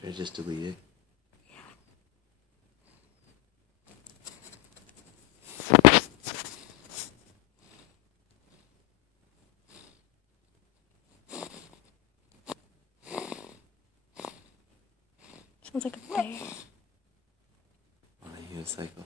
Should I just delete it? Sounds like a bear. On a unicycle.